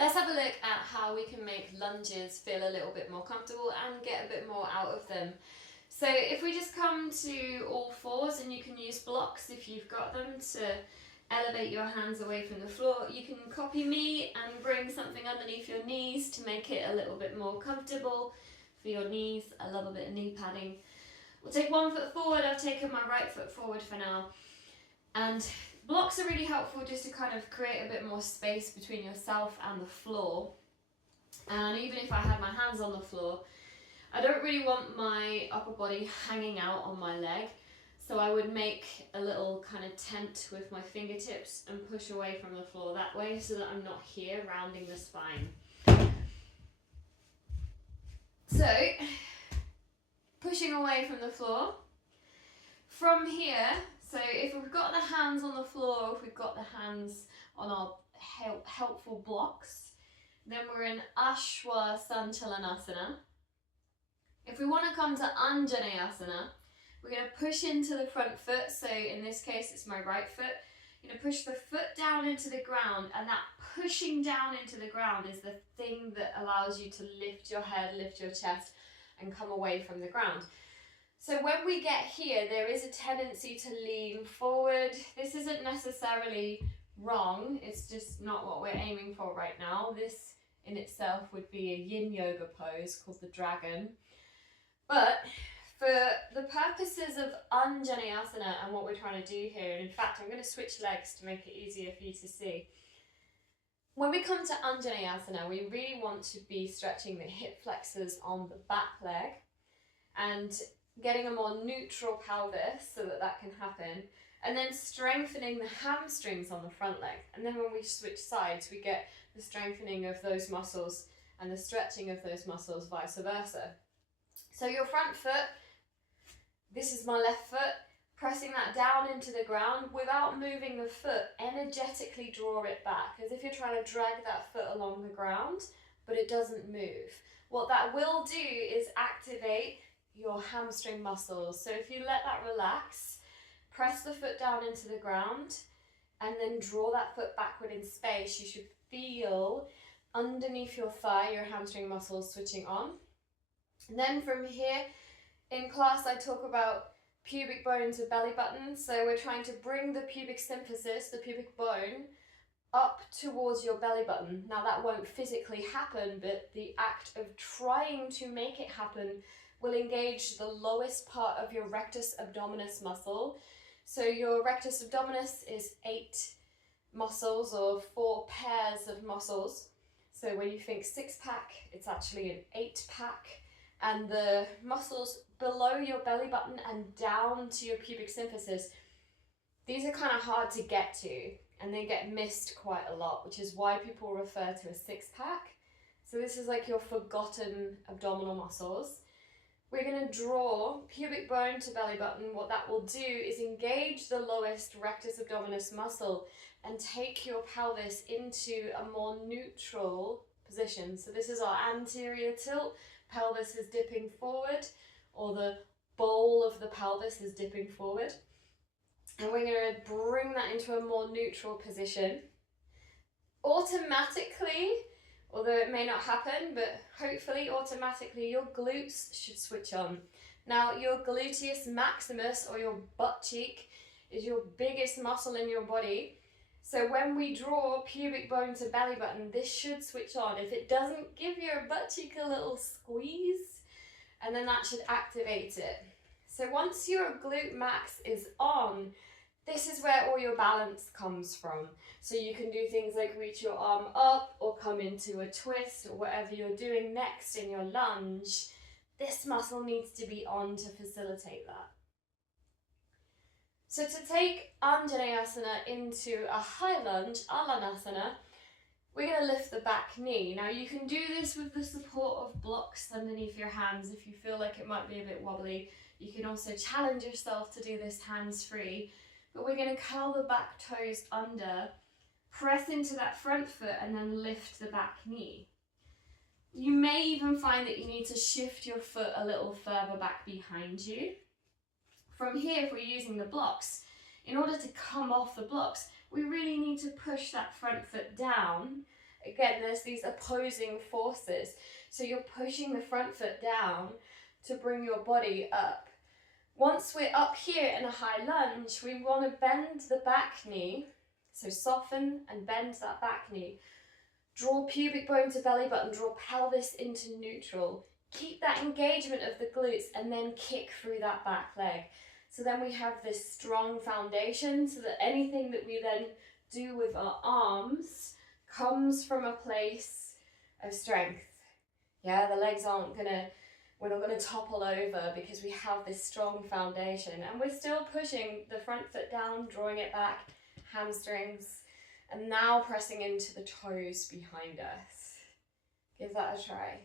Let's have a look at how we can make lunges feel a little bit more comfortable and get a bit more out of them. So if we just come to all fours, and you can use blocks if you've got them to elevate your hands away from the floor. You can copy me and bring something underneath your knees to make it a little bit more comfortable for your knees. I love a bit of knee padding. We'll take 1 foot forward. I've taken my right foot forward for now. And blocks are really helpful just to kind of create a bit more space between yourself and the floor. And even if I had my hands on the floor, I don't really want my upper body hanging out on my leg. So I would make a little kind of tent with my fingertips and push away from the floor that way so that I'm not here rounding the spine. So, pushing away from the floor. From here, so if we've got the hands on the floor, if we've got the hands on our helpful blocks, then we're in Ashwasanchalanasana. If we want to come to Anjanaeasana, we're going to push into the front foot. So in this case, it's my right foot. You're going to push the foot down into the ground, and that pushing down into the ground is the thing that allows you to lift your head, lift your chest, and come away from the ground. So when we get here, there is a tendency to lean forward. This isn't necessarily wrong. It's just not what we're aiming for right now. This in itself would be a yin yoga pose called the dragon. But for the purposes of Anjanaeasana and what we're trying to do here, and in fact, I'm going to switch legs to make it easier for you to see. When we come to Anjanaeasana, we really want to be stretching the hip flexors on the back leg and getting a more neutral pelvis so that that can happen, and then strengthening the hamstrings on the front leg. And then when we switch sides, we get the strengthening of those muscles and the stretching of those muscles, vice versa. So your front foot, this is my left foot, pressing that down into the ground without moving the foot, energetically draw it back as if you're trying to drag that foot along the ground, but it doesn't move. What that will do is activate your hamstring muscles. So if you let that relax, press the foot down into the ground and then draw that foot backward in space, you should feel underneath your thigh your hamstring muscles switching on. And then from here, in class I talk about pubic bone to belly button. So we're trying to bring the pubic symphysis, the pubic bone, up towards your belly button. Now that won't physically happen, but the act of trying to make it happen will engage the lowest part of your rectus abdominis muscle. So your rectus abdominis is 8 muscles or 4 pairs of muscles. So when you think 6-pack, it's actually an 8-pack. And the muscles below your belly button and down to your pubic symphysis, these are kind of hard to get to and they get missed quite a lot, which is why people refer to a 6-pack. So this is like your forgotten abdominal muscles. We're going to draw pubic bone to belly button. What that will do is engage the lowest rectus abdominis muscle and take your pelvis into a more neutral position. So this is our anterior tilt. Pelvis is dipping forward, or the bowl of the pelvis is dipping forward. And we're going to bring that into a more neutral position. Automatically, although it may not happen, but hopefully automatically your glutes should switch on. Now your gluteus maximus, or your butt cheek, is your biggest muscle in your body. So when we draw pubic bone to belly button, this should switch on. If it doesn't, give your butt cheek a little squeeze, and then that should activate it. So once your glute max is on, this is where all your balance comes from. So you can do things like reach your arm up or come into a twist or whatever you're doing next in your lunge. This muscle needs to be on to facilitate that. So to take Anjanaeasana into a high lunge, Alanasana, we're going to lift the back knee. Now you can do this with the support of blocks underneath your hands if you feel like it might be a bit wobbly. You can also challenge yourself to do this hands-free. But we're going to curl the back toes under, press into that front foot and then lift the back knee. You may even find that you need to shift your foot a little further back behind you. From here, if we're using the blocks, in order to come off the blocks, we really need to push that front foot down Again, there's these opposing forces. So you're pushing the front foot down to bring your body up. Once we're up here in a high lunge, we want to bend the back knee. So soften and bend that back knee. Draw pubic bone to belly button, draw pelvis into neutral. Keep that engagement of the glutes and then kick through that back leg. So then we have this strong foundation so that anything that we then do with our arms comes from a place of strength. Yeah, the legs we're not gonna topple over because we have this strong foundation and we're still pushing the front foot down, drawing it back, hamstrings, and now pressing into the toes behind us. Give that a try.